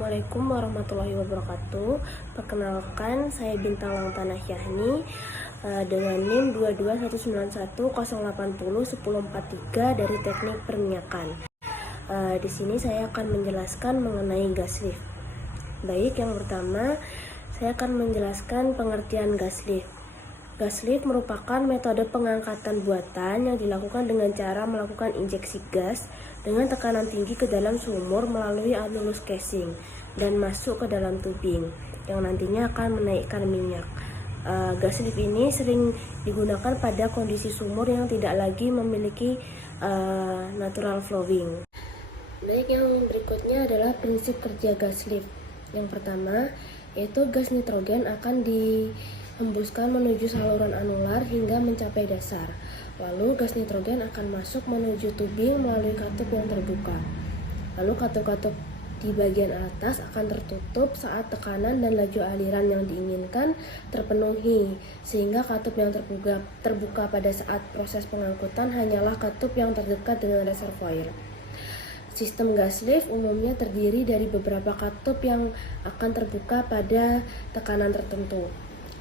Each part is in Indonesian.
Assalamualaikum warahmatullahi wabarakatuh. Perkenalkan, saya Bintang Langtanah Syahni dengan NIM 22191080143 dari Teknik Perminyakan. Di sini saya akan menjelaskan mengenai gas lift. Baik, yang pertama saya akan menjelaskan pengertian gas lift. Gas lift merupakan metode pengangkatan buatan yang dilakukan dengan cara melakukan injeksi gas dengan tekanan tinggi ke dalam sumur melalui anulus casing dan masuk ke dalam tubing yang nantinya akan menaikkan minyak. Gas lift ini sering digunakan pada kondisi sumur yang tidak lagi memiliki natural flowing. Baik, yang berikutnya adalah prinsip kerja gas lift. Yang pertama yaitu gas nitrogen akan dihembuskan menuju saluran anular hingga mencapai dasar. Lalu gas nitrogen akan masuk menuju tubing melalui katup yang terbuka. Lalu katup-katup di bagian atas akan tertutup saat tekanan dan laju aliran yang diinginkan terpenuhi, sehingga katup yang terbuka pada saat proses pengangkutan hanyalah katup yang terdekat dengan reservoir. Sistem gas lift umumnya terdiri dari beberapa katup yang akan terbuka pada tekanan tertentu.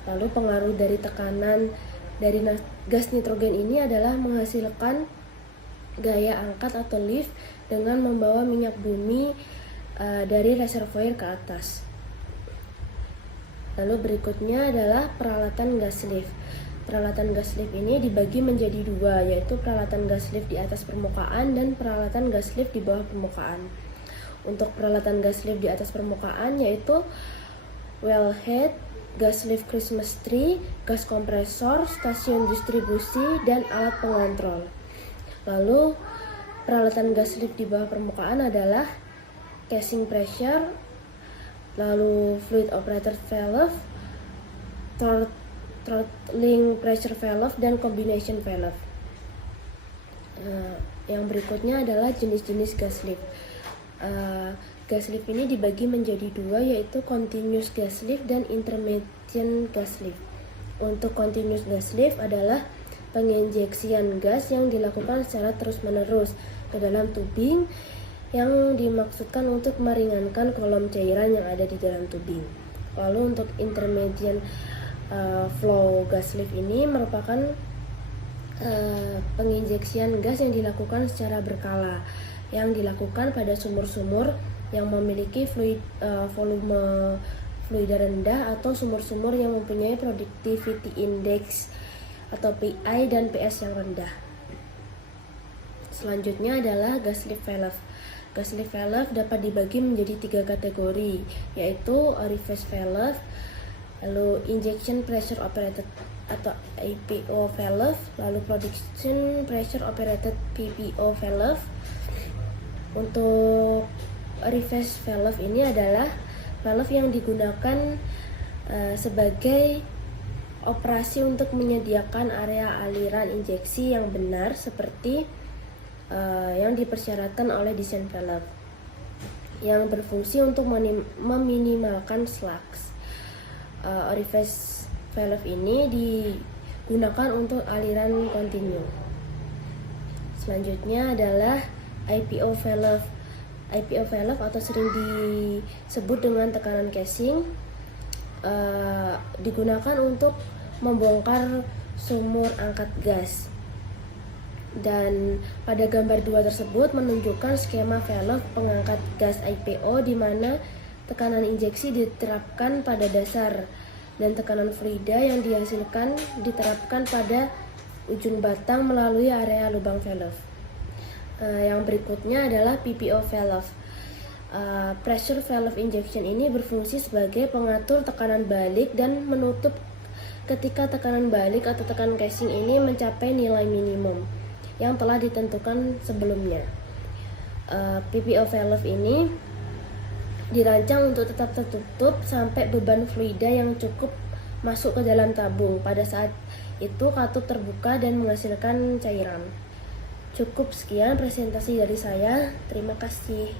Lalu pengaruh dari tekanan dari gas nitrogen ini adalah menghasilkan gaya angkat atau lift dengan membawa minyak bumi dari reservoir ke atas. Lalu berikutnya adalah peralatan gas lift. Peralatan gas lift ini dibagi menjadi dua, yaitu peralatan gas lift di atas permukaan dan peralatan gas lift di bawah permukaan. Untuk peralatan gas lift di atas permukaan yaitu wellhead, gas lift Christmas tree, gas kompresor, stasiun distribusi, dan alat pengontrol. Lalu peralatan gas lift di bawah permukaan adalah casing pressure, lalu fluid operated valve, throttling pressure valve, dan combination valve. Yang berikutnya adalah jenis-jenis gas lift. Gas lift ini dibagi menjadi dua, yaitu continuous gas lift dan intermittent gas lift. Untuk continuous gas lift adalah penginjeksian gas yang dilakukan secara terus-menerus ke dalam tubing yang dimaksudkan untuk meringankan kolom cairan yang ada di dalam tubing. Lalu untuk intermittent flow gas lift ini merupakan penginjeksian gas yang dilakukan secara berkala, yang dilakukan pada sumur-sumur yang memiliki volume fluida rendah atau sumur-sumur yang mempunyai productivity index atau PI dan PS yang rendah. Selanjutnya adalah gas lift valve. Gas lift valve dapat dibagi menjadi tiga kategori, yaitu orifice valve, lalu injection pressure operated atau IPO valve, lalu production pressure operated PPO valve. Untuk orifice valve ini adalah valve yang digunakan sebagai operasi untuk menyediakan area aliran injeksi yang benar seperti yang dipersyaratkan oleh desain valve, yang berfungsi untuk meminimalkan slugs. Orifice valve ini digunakan untuk aliran kontinu. Selanjutnya adalah IPO valve. IPO valve atau sering disebut dengan tekanan casing digunakan untuk membongkar sumur angkat gas. Dan pada gambar 2 tersebut menunjukkan skema valve pengangkat gas IPO di mana tekanan injeksi diterapkan pada dasar dan tekanan fluida yang dihasilkan diterapkan pada ujung batang melalui area lubang valve. Yang berikutnya adalah PPO valve. Pressure valve injection ini berfungsi sebagai pengatur tekanan balik dan menutup ketika tekanan balik atau tekanan casing ini mencapai nilai minimum yang telah ditentukan sebelumnya. PPO valve ini dirancang untuk tetap tertutup sampai beban fluida yang cukup masuk ke dalam tabung. Pada saat itu katup terbuka dan menghasilkan cairan. Cukup sekian presentasi dari saya. Terima kasih.